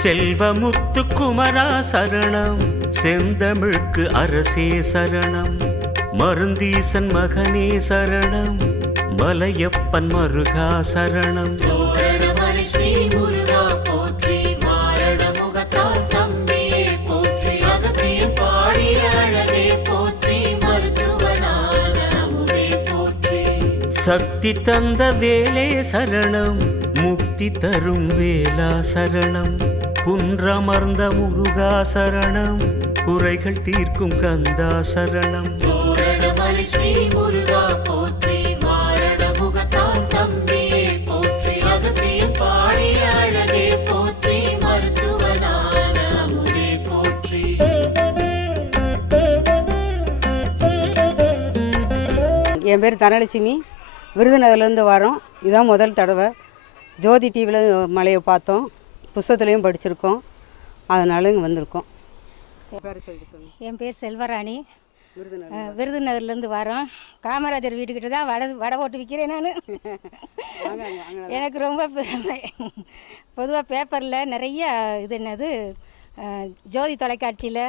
செல்வமுத்து குமரா சரணம், செந்தமிழ்க்கு அரசே சரணம், மருந்தீசன் மகனே சரணம், மலையப்பன் மருகா சரணம். சக்தி தந்த வேலே சரணம், முக்தி தரும் வேலா சரணம், குன்றமர்ந்த முருகா சரணம், குறைகள் தீர்க்கும் கந்தா சரணம். என் பேர் தனலட்சுமி, விருதுநகர்லேருந்து வரோம். இதுதான் முதல் தடவை ஜோதி டிவியில் மலையை பார்த்தோம், புஸ்தகத்துலேயும் படிச்சிருக்கோம், அதனால இங்கே வந்திருக்கோம். என் பேர் செல்வராணி, விருதுநகர்லேருந்து வரோம். காமராஜர் வீட்டுக்கிட்ட தான் வடை போட்டு விற்கிறேன் நான். எனக்கு ரொம்ப பொதுவாக பேப்பரில் நிறைய இது என்னது ஜோதி தொலைக்காட்சியில்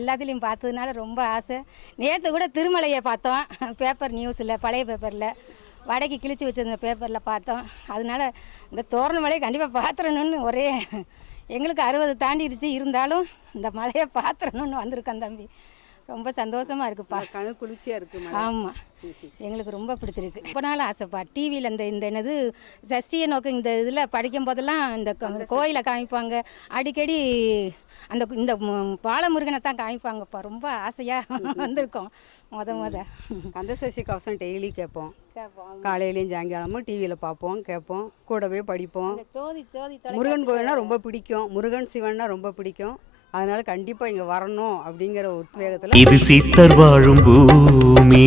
எல்லாத்துலேயும் பார்த்ததுனால ரொம்ப ஆசை. நேற்று கூட திருமலையை பார்த்தோம், பேப்பர் நியூஸில் பழைய பேப்பரில் வடைக்கு கிழிச்சு வச்சுருந்த பேப்பரில் பார்த்தோம். அதனால இந்த தோரண மலையை கண்டிப்பாக பார்த்துடணுன்னு ஒரே எங்களுக்கு 60 தாண்டிடுச்சு, இருந்தாலும் இந்த மலையை பார்த்துடணுன்னு வந்திருக்கேன் தம்பி. ரொம்ப சந்தோஷமாக இருக்குப்பா, கணு குளிர்ச்சியாக இருக்குது. ஆமாம், எங்களுக்கு ரொம்ப பிடிச்சிருக்கு. ரொம்ப நாள் ஆசைப்பா. டிவியில் இந்த என்னது சஷ்டியை நோக்கு இந்த இதில் படிக்கும் போதெல்லாம் இந்த கோயிலை காமிப்பாங்க அடிக்கடி. இந்த பாலமுருகனை தான் காமிப்பாங்கப்பா. ரொம்ப ஆசையாக வந்திருக்கோம். கந்தசஷ்டி கவசம் டெய்லி கேட்போம், காலையிலையும் சாயங்காலமும் டிவியில் பார்ப்போம், கேட்போம், கூடவே படிப்போம். முருகன் கோயில்னா ரொம்ப பிடிக்கும், முருகன் சிவன்னா ரொம்ப பிடிக்கும். அதனால கண்டிப்பாக இங்கே வரணும் அப்படிங்கிற உத்வேகத்தில். இது சித்தர் வாழும் பூமி.